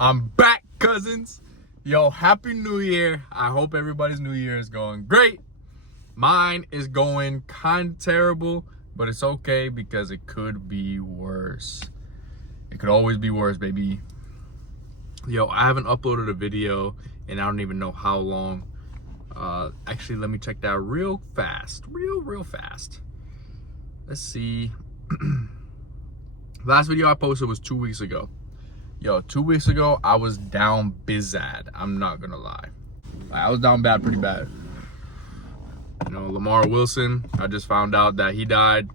I'm back, cousins. Yo, happy New Year. I hope everybody's New Year is going great. Mine is going kind of terrible, but it's okay because it could be worse. It could always be worse, baby. Yo, I haven't uploaded a video and I don't even know how long. Actually, let me check that real fast. Real fast. Let's see. Last video I posted was 2 weeks ago. Yo, 2 weeks ago, I was down bizzad. I'm not gonna lie. I was down bad, pretty bad. You know, Lamar Wilson, I just found out that he died.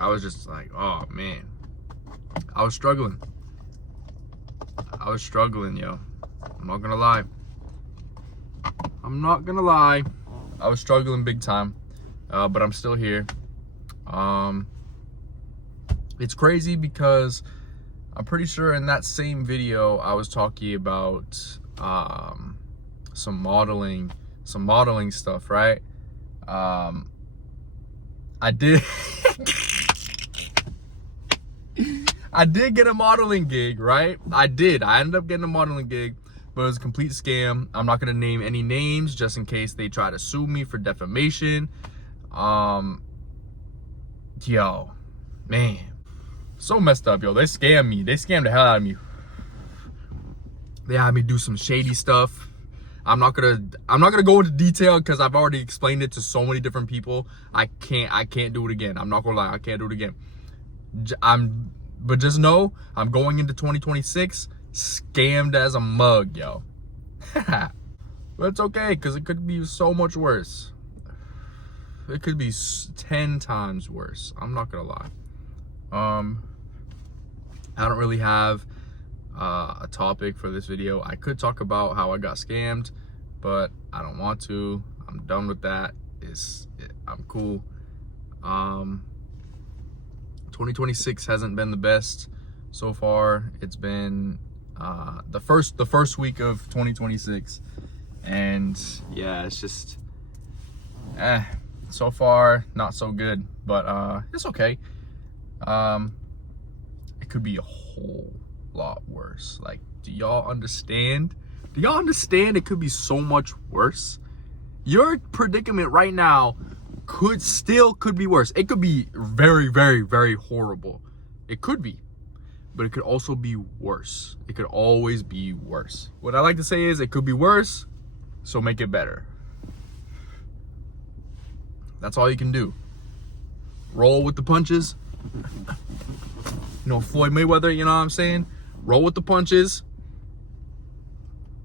I was just like, oh man. I was struggling, yo. I'm not gonna lie. I was struggling big time, but I'm still here. It's crazy because I'm pretty sure in that same video I was talking about some modeling stuff, right? I did I did get a modeling gig, right? I ended up getting a modeling gig, but it was a complete scam. I'm not gonna name any names just in case they try to sue me for defamation. Yo, man, so messed up, yo. They scammed me. They scammed the hell out of me. They had me do some shady stuff. I'm not gonna go into detail because I've already explained it to so many different people. I can't do it again. I'm not gonna lie, I can't do it again. But just know I'm going into 2026 scammed as a mug, yo. But it's okay because it could be so much worse. It could be 10 times worse. I'm not gonna lie. I don't really have a topic for this video. I could talk about how I got scammed, but I don't want to. I'm done with that. I'm cool. 2026 hasn't been the best so far. It's been the first week of 2026, and yeah, it's just so far not so good, but it's okay. It could be a whole lot worse. Like, do y'all understand? It could be so much worse? Your predicament right now could be worse. It could be very, very, very horrible. It could be, but it could also be worse. It could always be worse. What I like to say is it could be worse, so make it better. That's all you can do. Roll with the punches. You know, Floyd Mayweather, you know what I'm saying? Roll with the punches.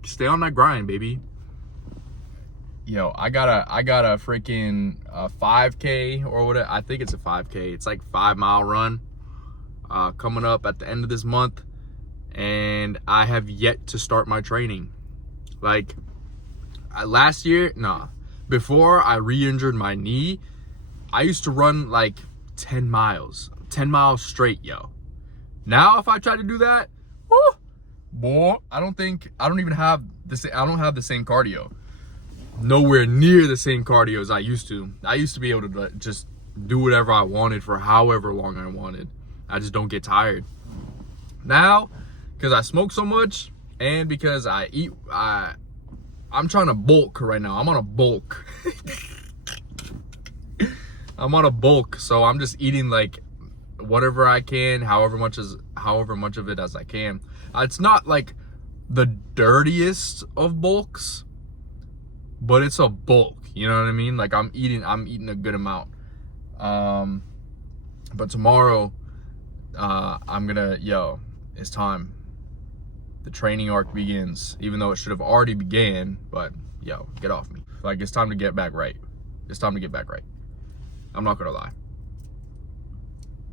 Stay on that grind, baby. Yo, I got a freaking 5K or whatever. I think it's a 5K. It's like 5-mile run coming up at the end of this month, and I have yet to start my training. Like last year, before I re-injured my knee, I used to run like 10 miles straight, yo. Now if I try to do that, boy, I don't have the same cardio. Nowhere near the same cardio as I used to. I used to be able to just do whatever I wanted for however long I wanted. I just don't get tired. Now, because I smoke so much and because I eat, I'm trying to bulk right now. I'm on a bulk. So I'm just eating like whatever I can, however much of it as I can. It's not like the dirtiest of bulks, but it's a bulk, you know what I mean? Like I'm eating a good amount. But tomorrow, it's time. The training arc begins, even though it should have already began, but yo, get off me. Like, it's time to get back right. I'm not gonna lie.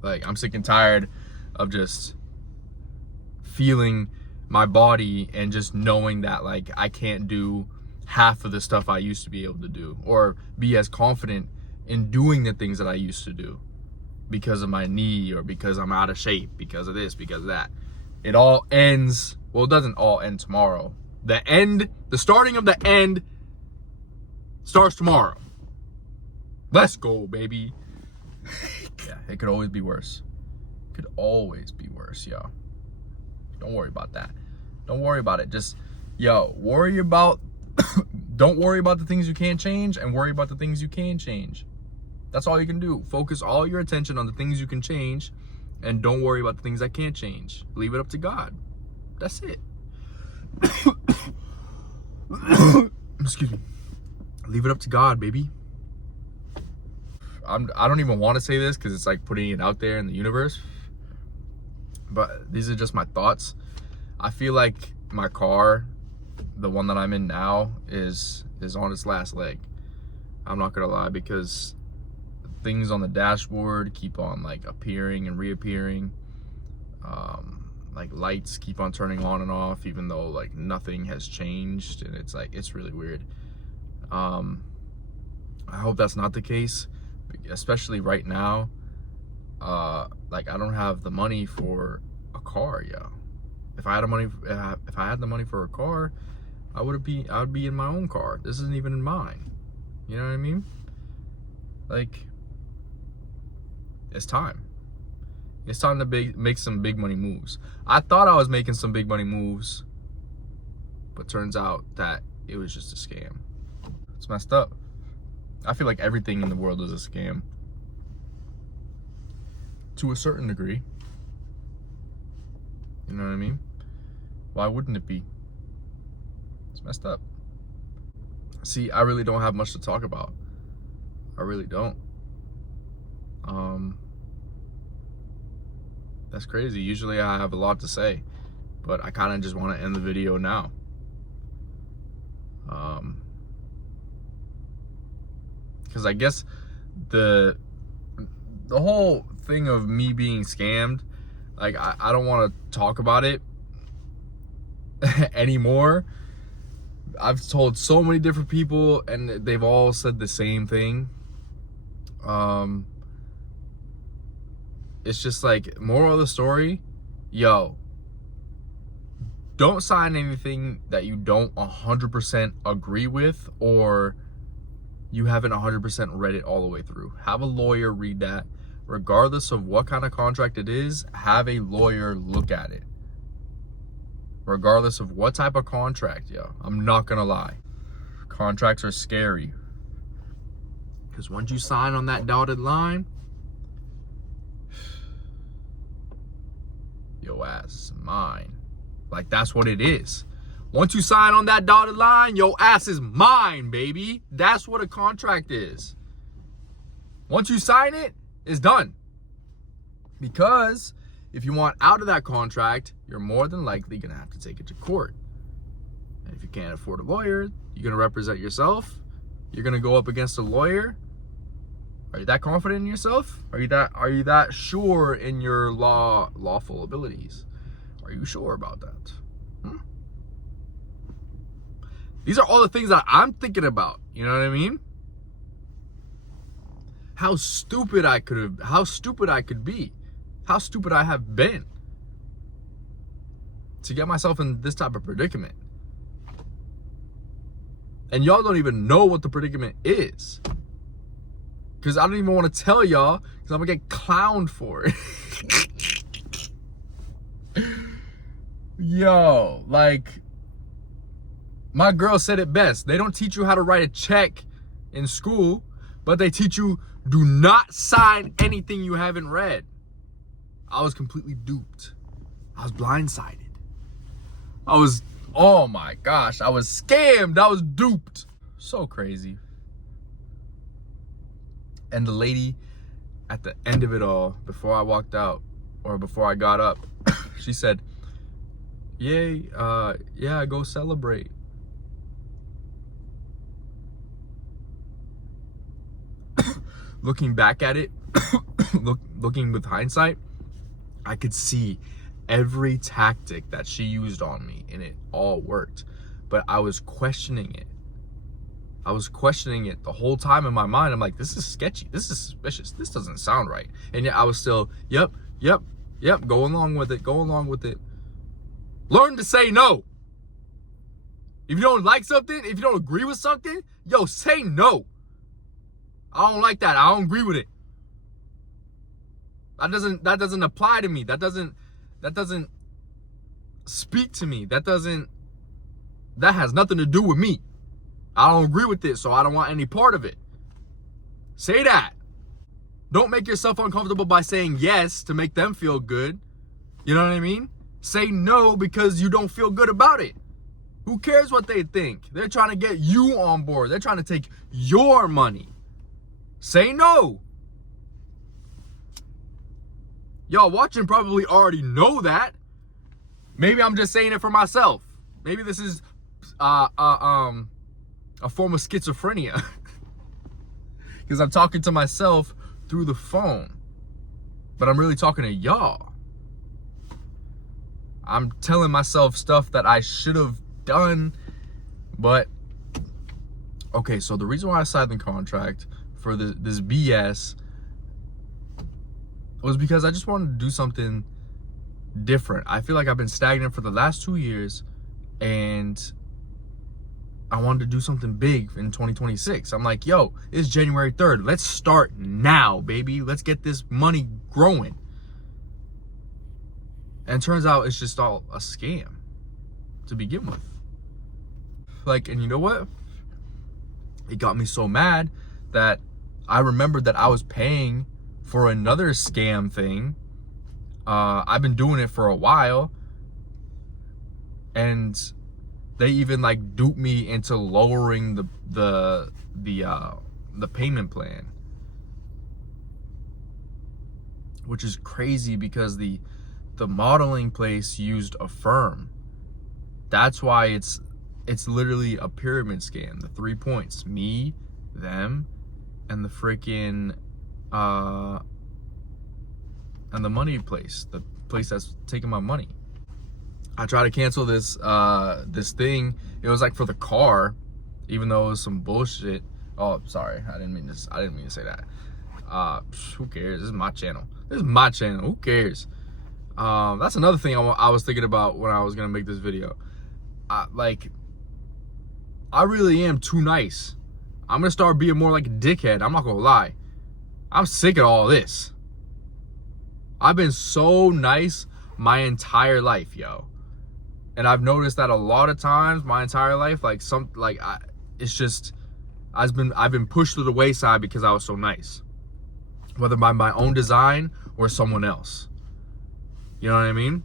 Like, I'm sick and tired of just feeling my body and just knowing that like I can't do half of the stuff I used to be able to do, or be as confident in doing the things that I used to do because of my knee, or because I'm out of shape, because of this, because of that. It all ends, well, it doesn't all end tomorrow. The starting of the end starts tomorrow. Let's go, baby. Yeah, it could always be worse. Could always be worse, yo. Could Don't worry about that. Don't worry about it. Just, worry about, don't worry about the things you can't change and worry about the things you can change. That's all you can do. Focus all your attention on the things you can change and don't worry about the things that can't change. Leave it up to God. That's it. Excuse me. Leave it up to God, baby. I don't even want to say this because it's like putting it out there in the universe. But these are just my thoughts. I feel like my car, the one that I'm in now, is on its last leg. I'm not gonna lie, because things on the dashboard keep on like appearing and reappearing. Like lights keep on turning on and off, even though like nothing has changed, and it's really weird. I hope that's not the case, especially right now. Like I don't have the money for a car, If I had the money for a car, I would be in my own car. This isn't even in mine. You know what I mean? Like, it's time. It's time to make some big money moves. I thought I was making some big money moves, but turns out that it was just a scam. It's messed up. I feel like everything in the world is a scam. To a certain degree. You know what I mean? Why wouldn't it be? It's messed up. See, I really don't have much to talk about. I really don't. That's crazy. Usually I have a lot to say, but I kind of just want to end the video now. Because I guess the whole thing of me being scammed, like I don't want to talk about it anymore. I've told so many different people and they've all said the same thing. It's just like, moral of the story, don't sign anything that you don't 100% agree with, or you haven't 100% read it all the way through. Have a lawyer read that. Regardless of what kind of contract it is, have a lawyer look at it. Regardless of what type of contract, I'm not gonna lie. Contracts are scary. Because once you sign on that dotted line, your ass is mine. Like, that's what it is. Once you sign on that dotted line, your ass is mine, baby. That's what a contract is. Once you sign it, it's done. Because if you want out of that contract, you're more than likely gonna have to take it to court. And if you can't afford a lawyer, you're gonna represent yourself. You're gonna go up against a lawyer. Are you that confident in yourself? Are you that sure in your lawful abilities? Are you sure about that? These are all the things that I'm thinking about. You know what I mean? How stupid I could be. How stupid I have been to get myself in this type of predicament. And y'all don't even know what the predicament is. Because I don't even want to tell y'all, because I'm going to get clowned for it. Like, my girl said it best. They don't teach you how to write a check in school, but they teach you, do not sign anything you haven't read. I was completely duped. I was blindsided. Oh my gosh, I was scammed. I was duped. So crazy. And the lady at the end of it all, before I walked out, or before I got up, she said, yay, yeah, go celebrate. Looking back at it, looking with hindsight, I could see every tactic that she used on me, and it all worked. But I was questioning it. I was questioning it the whole time in my mind. I'm like, this is sketchy. This is suspicious. This doesn't sound right. And yet I was still, yep, go along with it. Learn to say no. If you don't like something, if you don't agree with something, say no. I don't like that. I don't agree with it. That doesn't apply to me. That doesn't speak to me. That has nothing to do with me. I don't agree with it, so I don't want any part of it. Say that. Don't make yourself uncomfortable by saying yes to make them feel good. You know what I mean? Say no because you don't feel good about it. Who cares what they think? They're trying to get you on board. They're trying to take your money. Say no. Y'all watching probably already know that. Maybe I'm just saying it for myself. Maybe this is a form of schizophrenia. Because I'm talking to myself through the phone. But I'm really talking to y'all. I'm telling myself stuff that I should have done. But, okay, so the reason why I signed the contract for this BS was because I just wanted to do something different. I feel like I've been stagnant for the last 2 years, and I wanted to do something big in 2026. I'm like, yo, it's January 3rd. Let's start now, baby. Let's get this money growing. And it turns out it's just all a scam to begin with. Like, and you know what? It got me so mad that I remembered that I was paying for another scam thing. I've been doing it for a while, and they even like duped me into lowering the payment plan, which is crazy because the modeling place used a firm. That's why it's literally a pyramid scam. The 3 points: me, them, and the freaking and the money place, the place that's taking my money. I tried to cancel this thing. It was like for the car, even though it was some bullshit. Oh, sorry, I didn't mean to say that. Who cares? This is my channel. Who cares? That's another thing I was thinking about when I was gonna make this video. I really am too nice. I'm gonna start being more like a dickhead. I'm not gonna lie. I'm sick of all this. I've been so nice my entire life, yo. And I've noticed that a lot of times my entire life, it's just I've been pushed to the wayside because I was so nice. Whether by my own design or someone else. You know what I mean?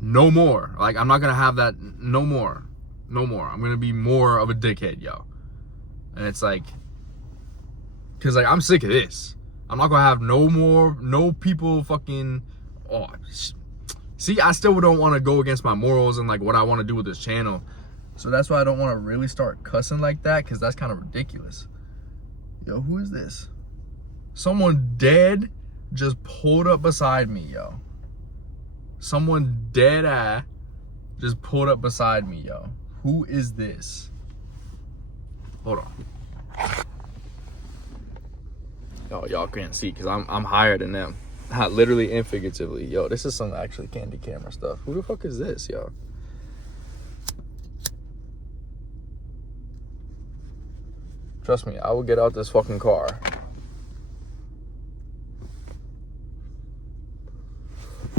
No more. Like, I'm not gonna have that. No more. I'm gonna be more of a dickhead, yo. And it's like, cause like I'm sick of this. I'm not gonna have no people fucking. Oh, see, I still don't want to go against my morals and like what I want to do with this channel. So that's why I don't want to really start cussing like that, because that's kind of ridiculous. Yo, who is this? Someone dead just pulled up beside me, yo. Someone dead just pulled up beside me, yo. Who is this? Hold on. Oh, y'all can't see because I'm higher than them. Literally and figuratively. Yo, this is some actually candy camera stuff. Who the fuck is this, yo? Trust me, I will get out this fucking car.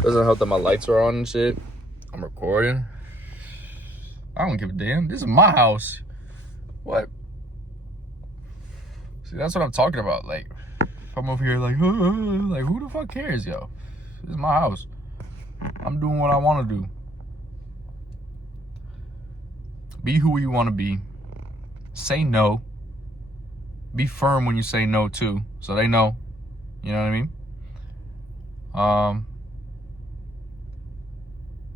Doesn't help that my lights are on and shit. I'm recording. I don't give a damn. This is my house. What? See, that's what I'm talking about. Like, if I'm over here like who the fuck cares, yo? This is my house. I'm doing what I want to do. Be who you want to be. Say no. Be firm when you say no too, so they know. You know what I mean?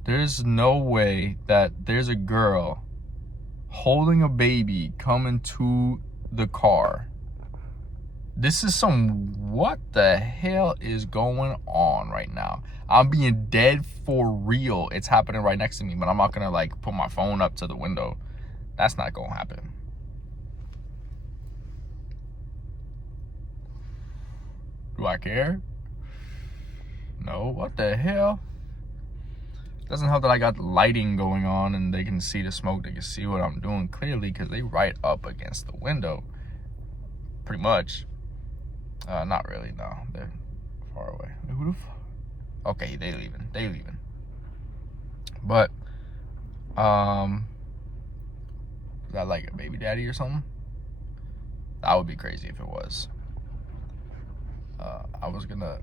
There's no way that there's a girl holding a baby coming to the car. This is what the hell is going on right now? I'm being dead for real. It's happening right next to me, but I'm not gonna like put my phone up to the window. That's not gonna happen. Do I care? No, what the hell? Doesn't help that I got lighting going on and they can see the smoke. They can see what I'm doing clearly because they right up against the window. Pretty much. Not really, no. They're far away. Who the fuck? Okay, they leaving. But, is that like a baby daddy or something? That would be crazy if it was. I was gonna...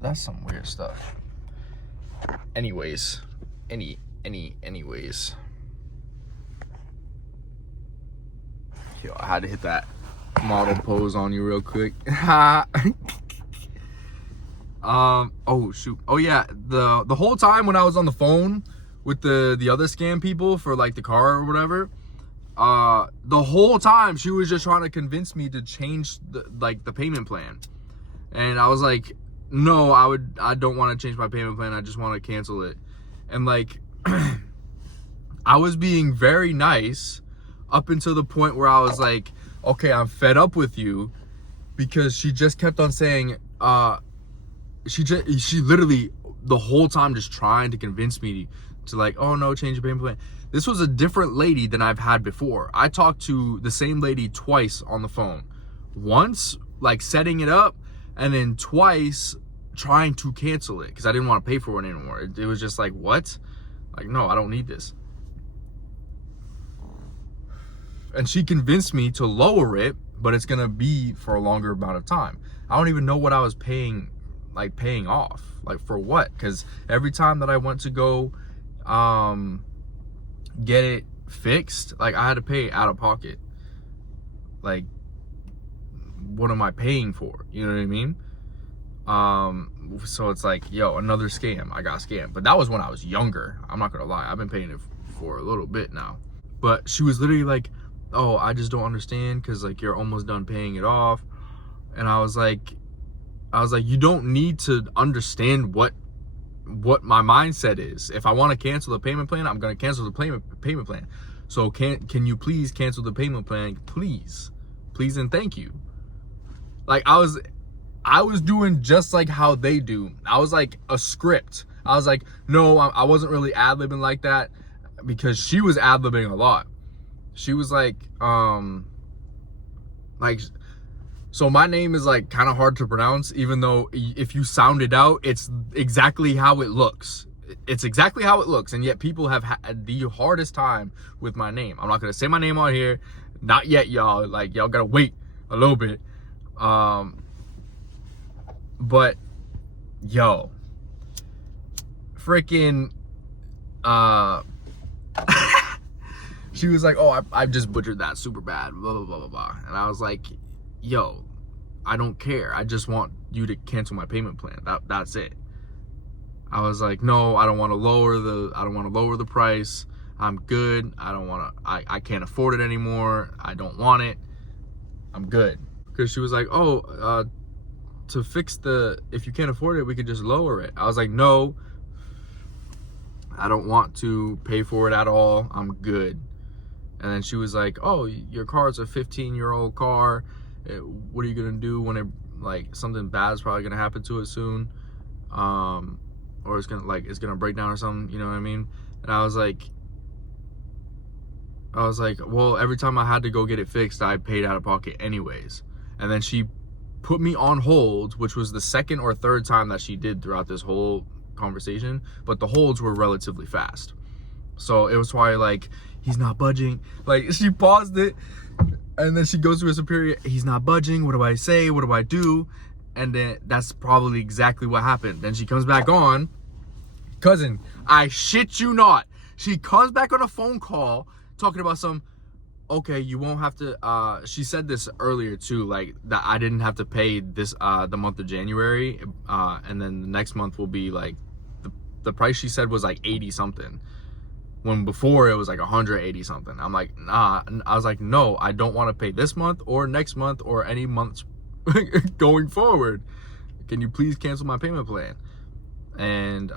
That's some weird stuff. Anyways. Anyways. Yo, I had to hit that model pose on you real quick. Oh shoot. Oh yeah, the whole time when I was on the phone with the other scam people for like the car or whatever, the whole time she was just trying to convince me to change the payment plan. And I was like, no, I don't want to change my payment plan. I just want to cancel it. And like I was being very nice up until the point where I was like, okay, I'm fed up with you, because she just kept on saying, she literally the whole time just trying to convince me to like, oh no, change your payment plan. This was a different lady than I've had before. I talked to the same lady twice on the phone. Once like setting it up, and then twice trying to cancel it because I didn't want to pay for it anymore. It was just like, what? Like, no, I don't need this. And she convinced me to lower it, but it's gonna be for a longer amount of time. I don't even know what I was paying off. Like, for what? Because every time that I went to go get it fixed, like, I had to pay out of pocket. Like, what am I paying for? You know what I mean? So it's like, yo, another scam. I got scammed. But that was when I was younger. I'm not gonna lie. I've been paying it for a little bit now. But she was literally like, oh, I just don't understand because like you're almost done paying it off. And I was like, you don't need to understand what my mindset is. If I want to cancel the payment plan, I'm gonna cancel the payment plan. So can you please cancel the payment plan, please and thank you. Like, I was doing just like how they do. I was like a script. I was like, no, I wasn't really ad-libbing like that, because she was ad-libbing a lot. She was like, so my name is like kind of hard to pronounce, even though if you sound it out, it's exactly how it looks. It's exactly how it looks. And yet people have had the hardest time with my name. I'm not going to say my name on here. Not yet, y'all. Like, y'all got to wait a little bit. But yo, freaking, she was like, oh, I just butchered that super bad, blah, blah, blah, blah, blah. And I was like, yo, I don't care. I just want you to cancel my payment plan. That's it. I was like, no, I don't want to lower the price. I'm good. I can't afford it anymore. I don't want it. I'm good. Because she was like, oh, to fix if you can't afford it, we could just lower it. I was like, no, I don't want to pay for it at all. I'm good. And then she was like, oh, your car's a 15-year-old car. What are you gonna do when it, like, something bad is probably gonna happen to it soon, or it's gonna break down or something, you know what I mean? And I was like, well, every time I had to go get it fixed, I paid out of pocket anyways. And then she put me on hold, which was the second or third time that she did throughout this whole conversation, but the holds were relatively fast. So it was probably like, he's not budging. Like, she paused it, and then she goes to her superior, he's not budging. What do I say? What do I do? And then that's probably exactly what happened. Then she comes back on. Cousin, I shit you not. She comes back on a phone call talking about okay, you won't have to, she said this earlier too, like that I didn't have to pay this, the month of January. And then the next month will be like, the price she said was like 80 something. When before it was like 180 something. I'm like, nah. I was like, no, I don't want to pay this month or next month or any months going forward. Can you please cancel my payment plan? And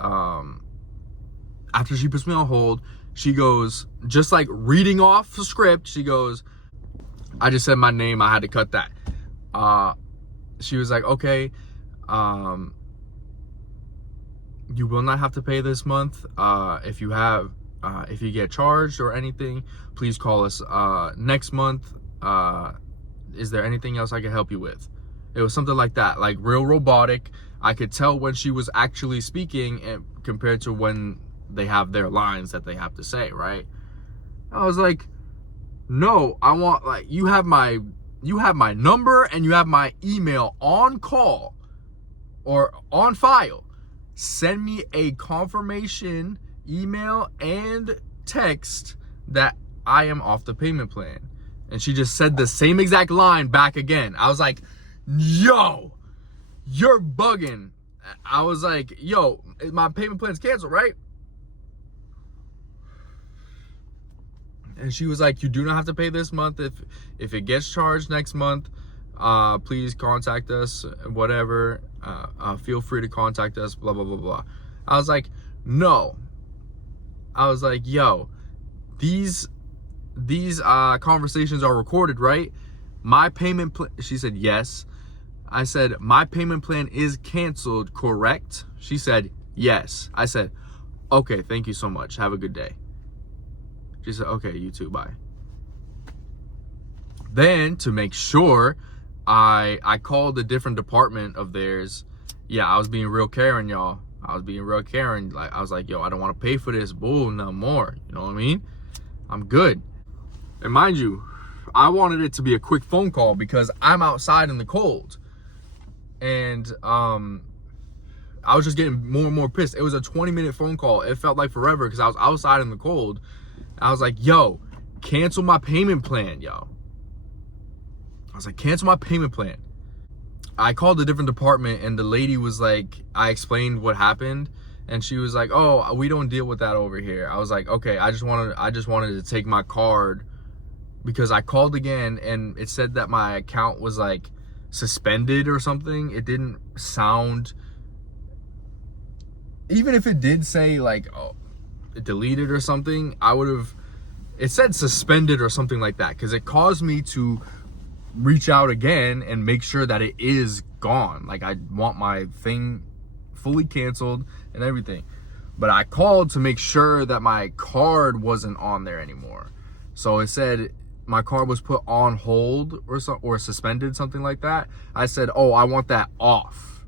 after she puts me on hold, she goes, just like reading off the script, she goes, I just said my name, I had to cut that. She was like, okay, you will not have to pay this month. If you get charged or anything, please call us next month. Is there anything else I can help you with? It was something like that, like real robotic. I could tell when she was actually speaking and compared to when they have their lines that they have to say, right? I was like, no, I want, like, you have my number and you have my email on call or on file. Send me a confirmation email and text that I am off the payment plan. And she just said the same exact line back again. I was like, yo, you're bugging. I was like, yo, my payment plan's canceled, right? And she was like, you do not have to pay this month. If it gets charged next month, please contact us, whatever. Feel free to contact us, blah, blah, blah, blah. I was like, no. I was like, yo, these conversations are recorded, right? My payment plan, she said, yes. I said, my payment plan is canceled, correct? She said, yes. I said, okay, thank you so much. Have a good day. She said, okay, you too, bye. Then, to make sure, I called a different department of theirs. Yeah, I was being real caring, y'all. I was being real caring. Like, I was like, yo, I don't want to pay for this bull no more. You know what I mean? I'm good. And mind you, I wanted it to be a quick phone call because I'm outside in the cold. And I was just getting more and more pissed. It was a 20-minute phone call. It felt like forever because I was outside in the cold. I was like, yo, cancel my payment plan, yo. I was like, cancel my payment plan. I called a different department and the lady was like, I explained what happened and she was like, oh, we don't deal with that over here. I was like, okay, I just wanted to take my card because I called again and it said that my account was like suspended or something. It didn't sound, even if it did say like, oh, deleted or something, I would have, it said suspended or something like that because it caused me to reach out again and make sure that it is gone. Like, I want my thing fully canceled and everything, but I called to make sure that my card wasn't on there anymore. So it said my card was put on hold or suspended, something like that. I said, oh, I want that off.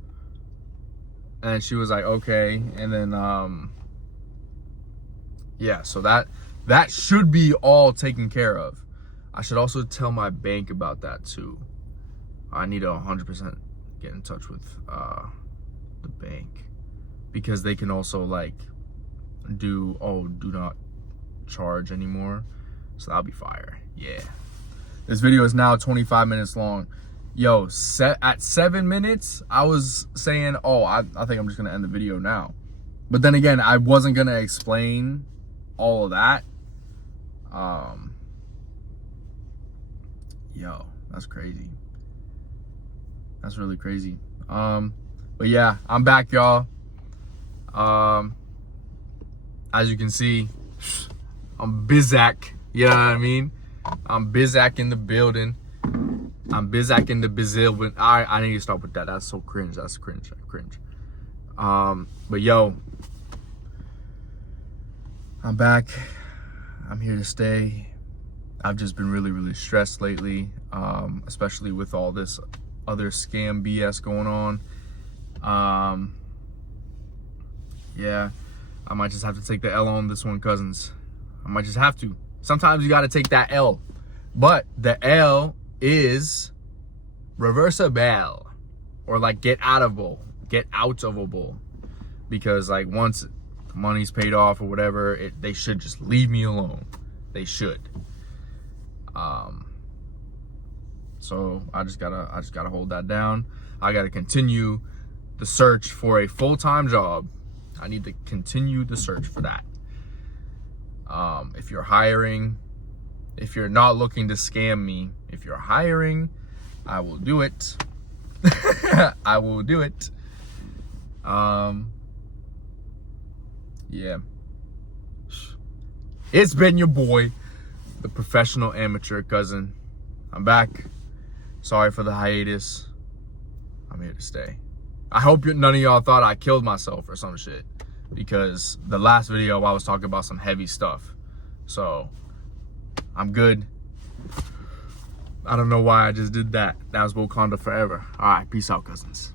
And she was like, okay. And then yeah, so that should be all taken care of. I should also tell my bank about that too. I need to 100% get in touch with the bank because they can also like do not charge anymore. So that'll be fire. Yeah. This video is now 25 minutes long. Yo, at 7 minutes, I was saying, oh, I think I'm just gonna end the video now. But then again, I wasn't gonna explain all of that. Yo, that's crazy. That's really crazy. But yeah, I'm back, y'all. As you can see, I'm Bizak. You know what I mean? I'm Bizak in the building. I'm Bizak in the bazillion. I need to stop with that. That's so cringe. That's cringe. But yo, I'm back. I'm here to stay. I've just been really, really stressed lately, especially with all this other scam BS going on. Yeah, I might just have to take the L on this one, cousins. I might just have to. Sometimes you got to take that L. But the L is reversible, or like get outable. Because like once the money's paid off or whatever, they should just leave me alone. They should. So I just gotta hold that down. I gotta continue the search for a full-time job. I need to continue the search for that. If you're hiring, if you're not looking to scam me, if you're hiring, I will do it. I will do it. Yeah. It's been your boy, the professional amateur cousin. I'm back. Sorry for the hiatus. I'm here to stay. I hope none of y'all thought I killed myself or some shit, because the last video I was talking about some heavy stuff. So I'm good. I don't know why I just did that. That was Wakanda forever. All right, peace out, cousins.